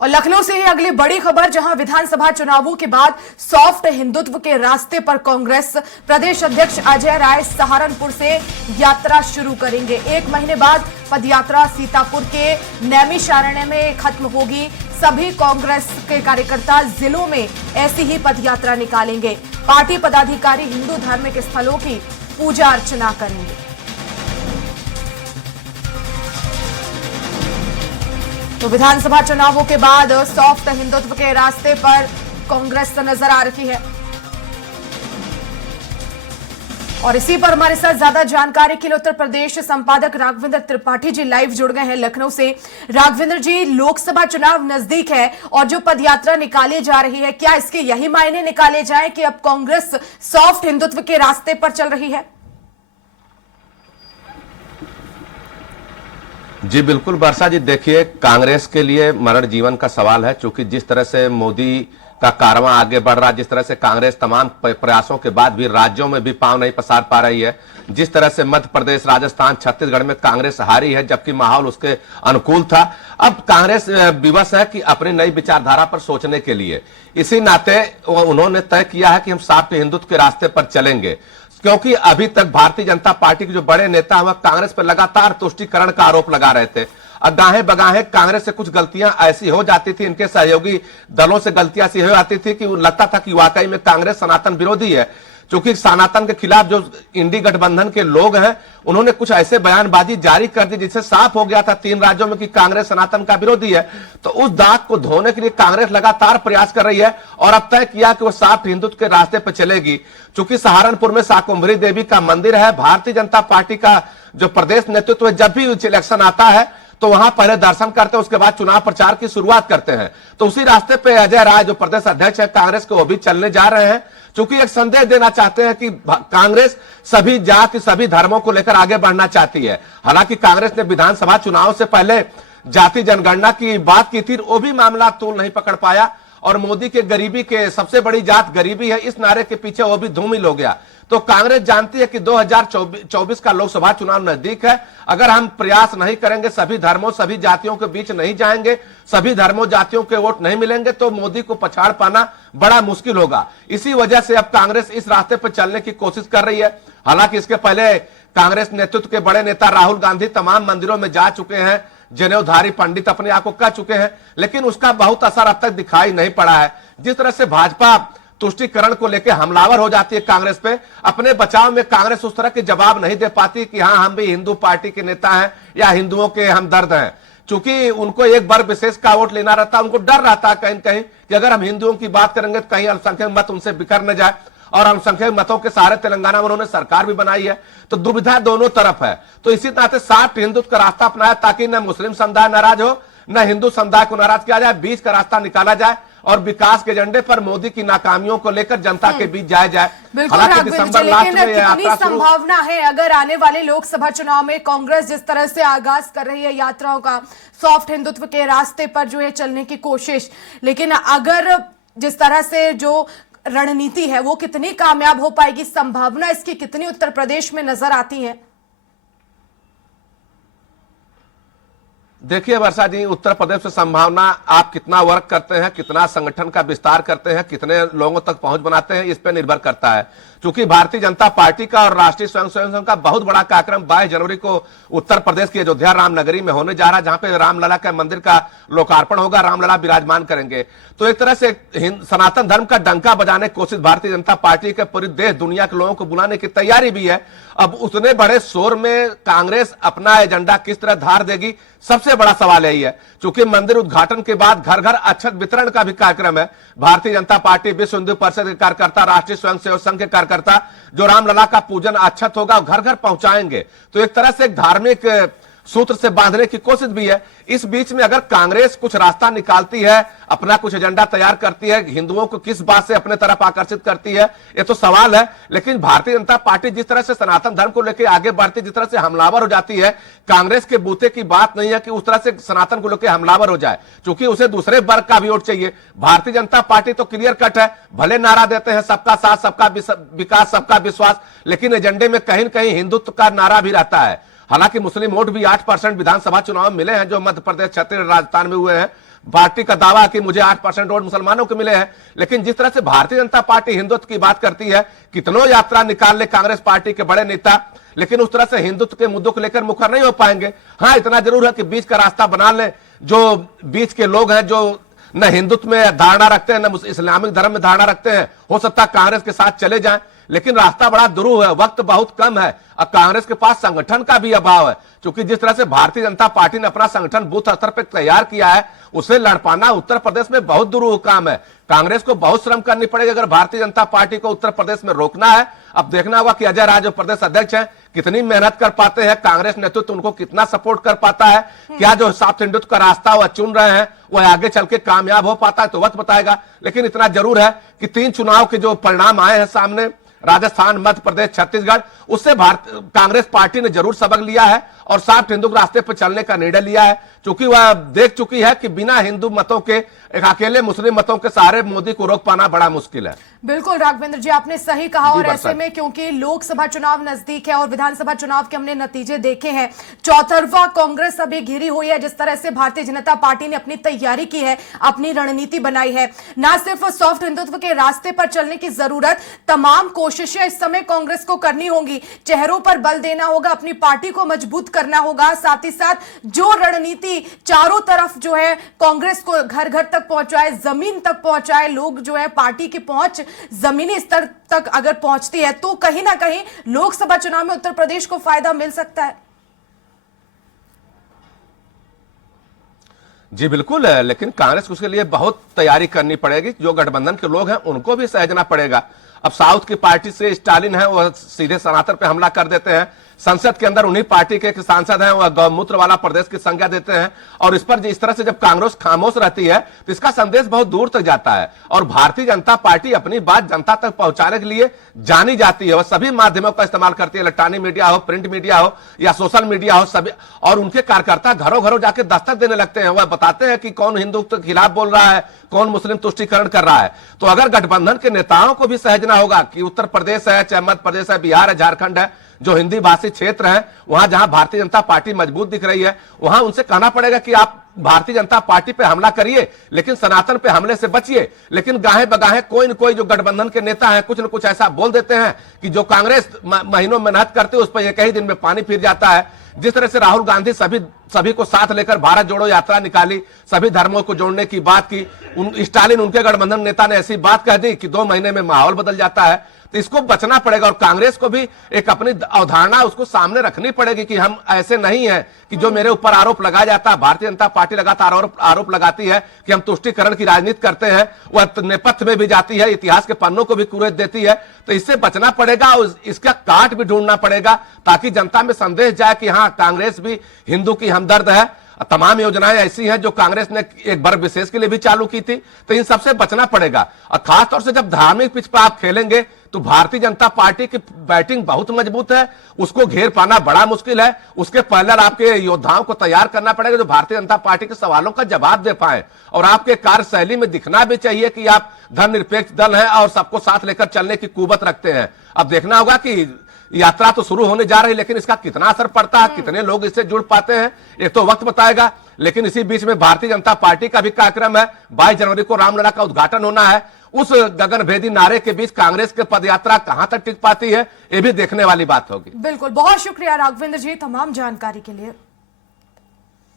और लखनऊ से ही अगली बड़ी खबर, जहां विधानसभा चुनावों के बाद सॉफ्ट हिंदुत्व के रास्ते पर कांग्रेस प्रदेश अध्यक्ष अजय राय सहारनपुर से यात्रा शुरू करेंगे। 1 महीने बाद पदयात्रा सीतापुर के नैमिषारण्य में खत्म होगी। सभी कांग्रेस के कार्यकर्ता जिलों में ऐसी ही पदयात्रा निकालेंगे। पार्टी पदाधिकारी हिंदू धार्मिक स्थलों की पूजा अर्चना करेंगे। तो विधानसभा चुनावों के बाद सॉफ्ट हिंदुत्व के रास्ते पर कांग्रेस नजर आ रही है। और इसी पर हमारे साथ ज्यादा जानकारी के लिए उत्तर प्रदेश संपादक राघवेंद्र त्रिपाठी जी लाइव जुड़ गए हैं लखनऊ से। राघवेंद्र जी, लोकसभा चुनाव नजदीक है और जो पदयात्रा निकाली जा रही है, क्या इसके यही मायने निकाले जाएं कि अब कांग्रेस सॉफ्ट हिंदुत्व के रास्ते पर चल रही है? जी बिल्कुल वर्षा जी, देखिए कांग्रेस के लिए मरण जीवन का सवाल है, क्योंकि जिस तरह से मोदी का कारवां आगे बढ़ रहा है, जिस तरह से कांग्रेस तमाम प्रयासों के बाद भी राज्यों में भी पांव नहीं पसार पा रही है, जिस तरह से मध्य प्रदेश, राजस्थान, छत्तीसगढ़ में कांग्रेस हारी है जबकि माहौल उसके अनुकूल था। अब कांग्रेस विवश है कि अपनी नई विचारधारा पर सोचने के लिए, इसी नाते उन्होंने तय किया है कि हम सॉफ्ट हिंदुत्व के रास्ते पर चलेंगे, क्योंकि अभी तक भारतीय जनता पार्टी के जो बड़े नेता वह कांग्रेस पर लगातार तुष्टीकरण का आरोप लगा रहे थे। अगाहे बगाहे कांग्रेस से कुछ गलतियां ऐसी हो जाती थी, इनके सहयोगी दलों से गलतियां ऐसी हो जाती थी कि लगता था कि वाकई में कांग्रेस सनातन विरोधी है। क्योंकि सनातन के खिलाफ जो इंडी गठबंधन के लोग हैं, उन्होंने कुछ ऐसे बयानबाजी जारी कर दी जिससे साफ हो गया था 3 राज्यों में कि कांग्रेस सनातन का विरोधी है। तो उस दाग को धोने के लिए कांग्रेस लगातार प्रयास कर रही है और अब तय किया कि वो सॉफ्ट हिंदुत्व के रास्ते पर चलेगी। चूंकि सहारनपुर में शाकुंभरी देवी का मंदिर है, भारतीय जनता पार्टी का जो प्रदेश नेतृत्व है, जब भी इलेक्शन आता है तो वहां पहले दर्शन करते हैं, उसके बाद चुनाव प्रचार की शुरुआत करते हैं। तो उसी रास्ते पे अजय राय जो प्रदेश अध्यक्ष है कांग्रेस के, वो भी चलने जा रहे हैं, क्योंकि एक संदेश देना चाहते हैं कि कांग्रेस सभी जाति, सभी धर्मों को लेकर आगे बढ़ना चाहती है। हालांकि कांग्रेस ने विधानसभा चुनाव से पहले जाति जनगणना की बात की थी, वो भी मामला तूल नहीं पकड़ पाया और मोदी के गरीबी के सबसे बड़ी जात गरीबी है, इस नारे के पीछे वो भी धूमिल हो गया। तो कांग्रेस जानती है कि 2024 का लोकसभा चुनाव नजदीक है। अगर हम प्रयास नहीं करेंगे, सभी धर्मों, सभी जातियों के बीच नहीं जाएंगे, सभी धर्मों जातियों के वोट नहीं मिलेंगे, तो मोदी को पछाड़ पाना बड़ा मुश्किल होगा। इसी वजह से अब कांग्रेस इस रास्ते पर चलने की कोशिश कर रही है। हालांकि इसके पहले कांग्रेस नेतृत्व के बड़े नेता राहुल गांधी तमाम मंदिरों में जा चुके हैं, जनेऊधारी पंडित अपने आप को कह चुके हैं, लेकिन उसका बहुत असर अब तक दिखाई नहीं पड़ा है। जिस तरह से भाजपा तुष्टीकरण को लेकर हमलावर हो जाती है कांग्रेस पे, अपने बचाव में कांग्रेस उस तरह के जवाब नहीं दे पाती कि हाँ हम भी हिंदू पार्टी के नेता हैं या हिंदुओं के हमदर्द हैं। चूंकि उनको एक बार विशेष का वोट लेना रहता है, उनको डर रहता है कहीं कहीं कि अगर हम हिंदुओं की बात करेंगे तो कहीं अल्पसंख्यक मत उनसे बिखर न जाए। और अल्पसंख्यक मतों के सहारे तेलंगाना में उन्होंने सरकार भी बनाई है, तो दुविधा दोनों तरफ है। तो इसी नाते सॉफ्ट हिंदुत्व का रास्ता अपनाया ताकि न मुस्लिम समुदाय नाराज हो, न हिंदू समुदाय को नाराज किया जाए, बीच का रास्ता निकाला जाए और विकास के एजेंडे पर मोदी की नाकामियों को लेकर जनता के बीच जाया जाए। हालांकि दिसंबर लास्ट में कितनी संभावना है अगर आने वाले लोकसभा चुनाव में कांग्रेस जिस तरह से आगाज कर रही है यात्राओं का, सॉफ्ट हिंदुत्व के रास्ते पर जो है चलने की कोशिश, लेकिन अगर जिस तरह से जो रणनीति है वो कितनी कामयाब हो पाएगी, संभावना इसकी कितनी उत्तर प्रदेश में नजर आती है? देखिए वर्षा जी, उत्तर प्रदेश में संभावना आप कितना वर्क करते हैं, कितना संगठन का विस्तार करते हैं, कितने लोगों तक पहुंच बनाते हैं, इस पर निर्भर करता है। क्योंकि भारतीय जनता पार्टी का और राष्ट्रीय स्वयंसेवक संघ का बहुत बड़ा कार्यक्रम 22 जनवरी को उत्तर प्रदेश की अयोध्या रामनगरी में होने जा रहा है, जहां पे रामलला के मंदिर का लोकार्पण होगा, रामलला विराजमान करेंगे। तो एक तरह से सनातन धर्म का डंका बजाने की कोशिश भारतीय जनता पार्टी के पूरी देश दुनिया के लोगों को बुलाने की तैयारी भी है। अब उतने बड़े शोर में कांग्रेस अपना एजेंडा किस तरह धार देगी, सबसे बड़ा सवाल यही है। चूंकि मंदिर उद्घाटन के बाद घर घर अक्षत वितरण का भी कार्यक्रम है। भारतीय जनता पार्टी, विश्व हिंदू परिषद के कार्यकर्ता, राष्ट्रीय स्वयंसेवक संघ के कार्यकर्ता जो रामलला का पूजन अक्षत होगा घर घर पहुंचाएंगे। तो एक तरह से एक धार्मिक सूत्र से बांधने की कोशिश भी है। इस बीच में अगर कांग्रेस कुछ रास्ता निकालती है, अपना कुछ एजेंडा तैयार करती है, हिंदुओं को किस बात से अपने तरफ आकर्षित करती है, ये तो सवाल है। लेकिन भारतीय जनता पार्टी जिस तरह से सनातन धर्म को लेकर आगे बढ़ती, जिस तरह से हमलावर हो जाती है, कांग्रेस के बूते की बात नहीं है कि उस तरह से सनातन को लेकर हमलावर हो जाए, क्योंकि उसे दूसरे वर्ग का भी वोट चाहिए। भारतीय जनता पार्टी तो क्लियर कट है, भले नारा देते हैं सबका साथ, सबका विकास, सबका विश्वास, लेकिन एजेंडे में कहीं न कहीं हिंदुत्व का नारा भी रहता है। हालांकि मुस्लिम वोट भी 8% विधानसभा चुनाव में मिले हैं जो मध्य प्रदेश, छत्तीसगढ़, राजस्थान में हुए हैं। पार्टी का दावा कि मुझे 8% वोट मुसलमानों के मिले हैं, लेकिन जिस तरह से भारतीय जनता पार्टी हिंदुत्व की बात करती है, कितनों यात्रा निकाल ले कांग्रेस पार्टी के बड़े नेता, लेकिन उस तरह से हिंदुत्व के मुद्दों को लेकर मुखर नहीं हो पाएंगे। हाँ, इतना जरूर है कि बीच का रास्ता बना ले। जो बीच के लोग हैं, जो न हिंदुत्व में धारणा रखते हैं, न इस्लामिक धर्म में धारणा रखते हैं, हो सकता है कांग्रेस के साथ चले जाएं, लेकिन रास्ता बड़ा दुरूह है, वक्त बहुत कम है और कांग्रेस के पास संगठन का भी अभाव है। क्योंकि जिस तरह से भारतीय जनता पार्टी ने अपना संगठन बूथ स्तर पर तैयार किया है, उसे लड़ पाना उत्तर प्रदेश में बहुत दुरूह काम है। कांग्रेस को बहुत श्रम करनी पड़ेगी अगर भारतीय जनता पार्टी को उत्तर प्रदेश में रोकना है। अब देखना होगा कि अजय राय जो प्रदेश अध्यक्ष हैं, कितनी मेहनत कर पाते हैं, कांग्रेस नेतृत्व उनको कितना सपोर्ट कर पाता है, क्या जो साफ हिंदुत्व का रास्ता वह चुन रहे हैं वह आगे चल के कामयाब हो पाता है, तो वक्त बताएगा। लेकिन इतना जरूर है कि 3 चुनाव के जो परिणाम आए हैं सामने, राजस्थान, मध्य प्रदेश, छत्तीसगढ़, उससे कांग्रेस पार्टी ने जरूर सबक लिया है और साफ हिंदू रास्ते पर चलने का निर्णय लिया है, क्योंकि वह देख चुकी है कि बिना हिंदू मतों के, एक अकेले मुस्लिम मतों के सहारे मोदी को रोक पाना बड़ा मुश्किल है। बिल्कुल राघवेंद्र जी, आपने सही कहा। और ऐसे में क्योंकि लोकसभा चुनाव नजदीक है और विधानसभा चुनाव के हमने नतीजे देखे हैं, चौतरफा कांग्रेस अभी घिरी हुई है। जिस तरह से भारतीय जनता पार्टी ने अपनी तैयारी की है, अपनी रणनीति बनाई है, ना सिर्फ सॉफ्ट हिंदुत्व के रास्ते पर चलने की जरूरत, तमाम कोशिशें इस समय कांग्रेस को करनी होंगी। चेहरों पर बल देना होगा, अपनी पार्टी को मजबूत करना होगा, साथ ही साथ जो रणनीति चारों तरफ जो है कांग्रेस को घर घर तक पहुंचाए, जमीन तक पहुंचाए, लोग जो है पार्टी की पहुंच जमीनी स्तर तक अगर पहुंचती है तो कहीं ना कहीं लोकसभा चुनाव में उत्तर प्रदेश को फायदा मिल सकता है। जी बिल्कुल है, लेकिन कांग्रेस को उसके लिए बहुत तैयारी करनी पड़ेगी। जो गठबंधन के लोग हैं उनको भी सहजना पड़ेगा। अब साउथ की पार्टी से स्टालिन है, वह सीधे सनातन पे हमला कर देते हैं। संसद के अंदर उन्हीं पार्टी के एक सांसद हैं, वह गौमूत्र वाला प्रदेश की संज्ञा देते हैं, और इस पर इस तरह से जब कांग्रेस खामोश रहती है तो इसका संदेश बहुत दूर तक जाता है। और भारतीय जनता पार्टी अपनी बात जनता तक पहुंचाने के लिए जानी जाती है, वह सभी माध्यमों का इस्तेमाल करती है, इलेक्ट्रॉनिक मीडिया हो, प्रिंट मीडिया हो या सोशल मीडिया हो, सभी। और उनके कार्यकर्ता घरों घरों जाके दस्तक देने लगते हैं, वह बताते हैं कि कौन हिंदू के खिलाफ बोल रहा है, कौन मुस्लिम तुष्टीकरण कर रहा है। तो अगर गठबंधन के नेताओं को भी सहजना होगा कि उत्तर प्रदेश है, चाहे मध्य प्रदेश है, बिहार है, झारखंड है, जो हिंदी भाषी क्षेत्र है, वहां जहां भारतीय जनता पार्टी मजबूत दिख रही है, वहां उनसे कहना पड़ेगा कि आप भारतीय जनता पार्टी पे हमला करिए, लेकिन सनातन पे हमले से बचिए। लेकिन गाहे बगाहे कोई न कोई जो गठबंधन के नेता है कुछ न कुछ ऐसा बोल देते हैं कि जो कांग्रेस महीनों मेहनत करते उस पर एक ही दिन में पानी फिर जाता है। जिस तरह से राहुल गांधी सभी को साथ लेकर भारत जोड़ो यात्रा निकाली, सभी धर्मों को जोड़ने की बात की, स्टालिन उनके गठबंधन नेता ने ऐसी बात कह दी कि 2 महीने में माहौल बदल जाता है। तो इसको बचना पड़ेगा और कांग्रेस को भी एक अपनी अवधारणा उसको सामने रखनी पड़ेगी कि हम ऐसे नहीं है कि जो मेरे ऊपर आरोप लगाया जाता है, भारतीय जनता पार्टी लगातार आरोप लगाती है कि हम तुष्टीकरण की राजनीति करते हैं, वह नेपथ्य में भी जाती है, इतिहास के पन्नों को भी कुरेद देती है। तो इससे बचना पड़ेगा और इसका काट भी ढूंढना पड़ेगा ताकि जनता में संदेश जाए कि हाँ, कांग्रेस भी हिंदू की हमदर्द है। तमाम योजनाएं ऐसी हैं जो कांग्रेस ने एक वर्ग विशेष के लिए भी चालू की थी, तो इन सबसे बचना पड़ेगा। और खासतौर से जब धार्मिक पिच पर आप खेलेंगे तो भारतीय जनता पार्टी की बैटिंग बहुत मजबूत है, उसको घेर पाना बड़ा मुश्किल है। उसके पहले आपके योद्धाओं को तैयार करना पड़ेगा जो भारतीय जनता पार्टी के सवालों का जवाब दे पाए, और आपके कार्यशैली में दिखना भी चाहिए कि आप धर्मनिरपेक्ष दल हैं और सबको साथ लेकर चलने की कुवत रखते हैं। अब देखना होगा कि यात्रा तो शुरू होने जा रही है, लेकिन इसका कितना असर पड़ता है, कितने लोग इससे जुड़ पाते हैं, एक तो वक्त बताएगा। लेकिन इसी बीच में भारतीय जनता पार्टी का भी कार्यक्रम है, 22 जनवरी को रामलला का उद्घाटन होना है। उस गगनभेदी नारे के बीच कांग्रेस की पदयात्रा कहां तक टिक पाती है, ये भी देखने वाली बात होगी। बिल्कुल, बहुत शुक्रिया राघवेंद्र जी तमाम जानकारी के लिए।